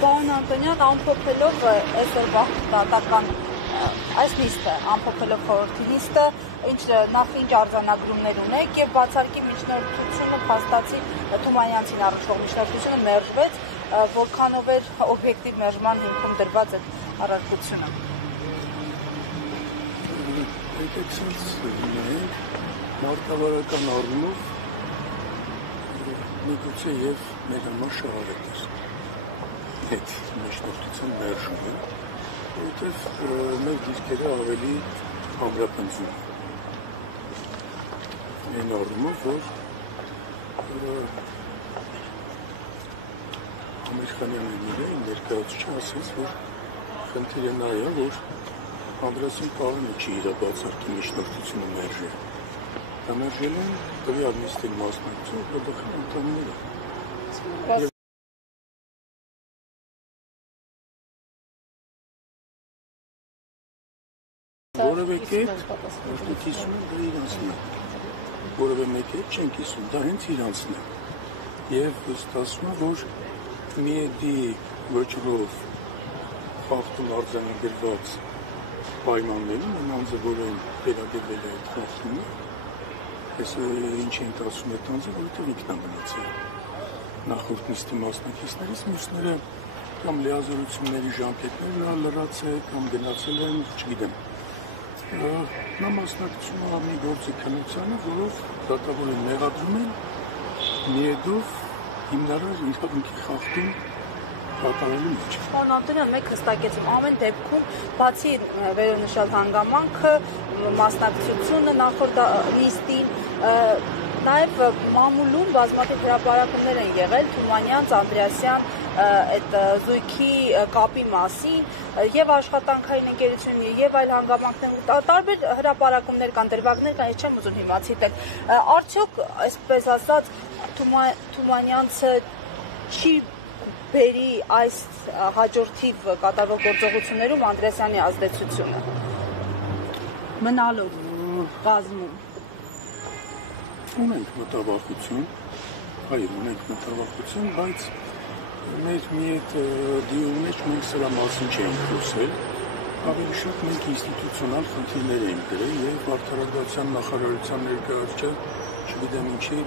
Պարոն Անտոնյան, ամփոփելով այսօրվա դատական այս նիստը, ամփոփելով խորհրդի նիստը, նախ ինչ արձանագրումներ ունեք եւ բացարկի միջնորդությունը փաստացի Թումանյանցին առնչվող միջնորդությունը մերժվեց, որքանով էր օբյեկտիվ մերժման հիմքում դրված այդ առարկությունը։ Մարտավարական առումով միգուցե եւ մեր համար շահավետ էր այդ միջնորդության մերժումը, որովհետեւ մեր դիրքերը ավելի ամրապնդվում են այն առումով, որ Ամերիկանյանները ներկայացուցիչը ասաց, որ խնդիրը նա է, որ Անդրեասին Պարոնը չի իրաբացարկի միջնորդությունը մերժել։ Մերժել են տվյալ նիստին մասնակցող ՀԲԽ անդամները։ Որևէ կետ կիսում են դա իրանցն է։ Որևէ մեկ կետ չեն կիսում, դա հենց իրանցն է։ Եվ ստացվում է, որ միեդի վճռով խախտում արձանագրված պայմաններում անձը, որ են վերագրվել է այդ խախտումը, այս ինչ են ասում այդ անձը, որովհետև ինքն է մնացել նախորդ նիստի մասնակիցներից, մյուսները կամ լիազորությունների ժամկետներն լրացել, կամ գնացել են, չգիտեմ։ Նա մասնակցում է մի գործի քննությանը, որով դատավորին մեղադրում են միեդով հիմնարար իրավունքի խախտում կատարելու մեջ։ Պարոն Անտոնյան, մեկ հստակեցում, ամեն դեպքում բացի վերոնշյալ հանգամանքը, մասնակցությունը նախորդ նիստին, նաև մամուլում բազմաթիվ հրապարակումներ են եղել Թումանյանց, Անդրեասյան այդ զույգի կապի մասին եւ աշխատանքային ընկերությունների եւ այլ հանգամանքներ տարբեր հրապարակումներ կան, դրվագներ կան, ես չեմ ուզում հիմա ցիտել։ Արդյոք, այսպես ասած, Թումանյանցը չի բերի այս հաջորդիվ կատարվող գործողություններում Անդրեասյանի ազդեցությունը մնալով կազմում։ Ունենք մտավախություն, այո, ունենք մտավախություն, բայց մեր մի այդ դիալոգի մեջ մենք սրա մասին չենք խոսել, ավելի շատ մենք ինստիտուցիոնալ խնդիրներ ենք դրել եւ արդարադատության նախարարության ներկայացուցիչը, չգիտեմ ինչի,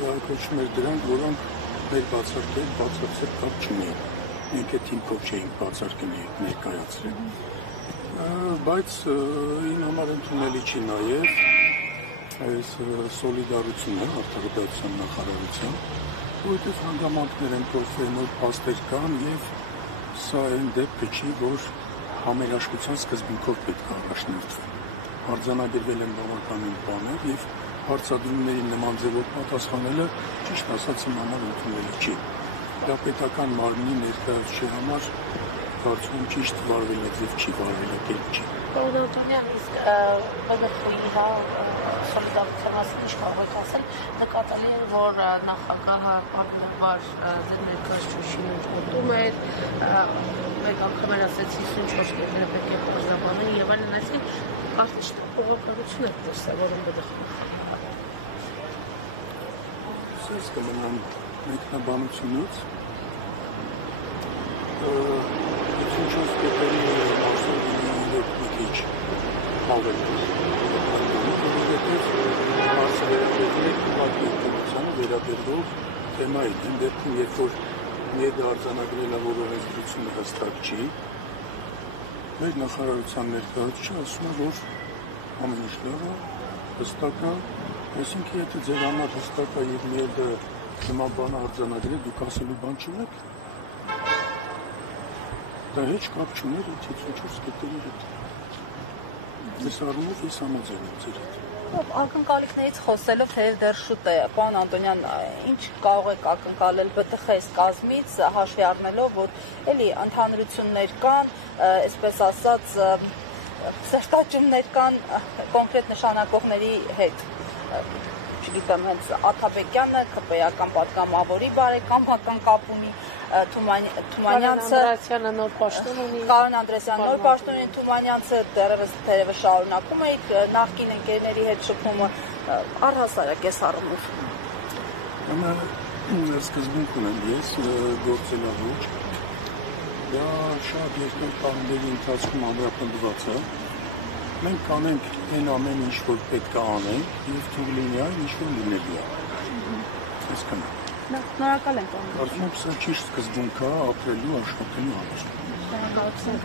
կարգոչում էր դրանք, որոնք մեր բացարձակ կապ չունեն։ Մենք այդ հիմքով չէինք բացարկել ներկայացրել, բայց ին համար ընդունելի չի նաեւ այս սոլիդարությունը արդարադատության նախարարության, որովհետև հանգամանքներ են փոխվել, նոր փաստեր կան եւ սա այն դեպքը չի, որ համերաշխության սկզբունքով պետք է առաջնորդվի։ Արձանագրվել են բավականին բաներ եւ հարցադրումների նման ձևով պատասխանելը ճիշտ ասած իմ համար ընդունելի չի։ Դա պետական մարմնի ներկայացուցիչի համար կարծում եմ ճիշտ վարվել է եւ չի վարվել է կերպ չի։ Պարոն Անտոնյան, իսկ ԲՄԽ-ի սոլիդարության մասին ինչ կարող եք ասել, նկատելի է, որ նախագահը պարբերաբար ձեր ներկայացուցիչին ընդգծում էր, մեկ անգամ էր ասեց 54 կետերը պետք է պարզաբանեն եւ այլն, այսինքն կարծես թե փոխանակություն է դրսևորում ԲԴԽ-ում։ Ես կմնամ մեկնաբանությունից 54 կետերի մասով մի քիչ ավելի վերաբերող թեմային, այն դեպքում, երբ որ միեդը արձանագրել է, որ օրենսդրությունը հստակ չի, մեր նախարարության ներկայացուցիչը ասում է, որ ամեն ինչ լավ է, հստակ է, այսինքն եթե ձեր համար հստակ է եւ միեդը նման բան արձանագրել, դուք ասելու բան չունեք, դա հեչ կապ չուներ 54 կետերի հետ։ Ես առումով ես համաձայն եմ ձեր հետ։ Ակնկալիքներից խոսելով թեև դեռ շուտ է, պարոն Անտոնյան, ինչ կարող եք ակնկալել ԲՏԽ-ից կազմից, հաշվի առնելով, որ էլի ընդհանրություններ կան, այսպես ասած, սրտաճումներ կան կոնկրետ նշանակողների հետ, չգիտեմ, հենց Աթաբեկյանը ԿՊ-ական պատգամավորի բարեկամական կապ ունի, Թումանյանցը Անդրեասյանը նոր պաշտոն ունի, Կարեն Անդրեասյանը նոր պաշտոն ունի, Թումանյանցը դեռևս շարունակում է նախկին ընկերների հետ շփումը, առհասարակ այս առումով։ սկզբունք ունեմ ես գործելավոճ, դա շատ երկար տարիների ընթացքում ամրապնդված է, մենք կանենք այն ամեն ինչ, որ պետք է անենք, և թող լինի այն, ինչ որ լինելու է, այսքան է։ Շնորհակալ ենք։ Կարծում եմ սա ճիշտ սկզբունք է ապրելու, աշխատելու համար։ Շնորհակալություն։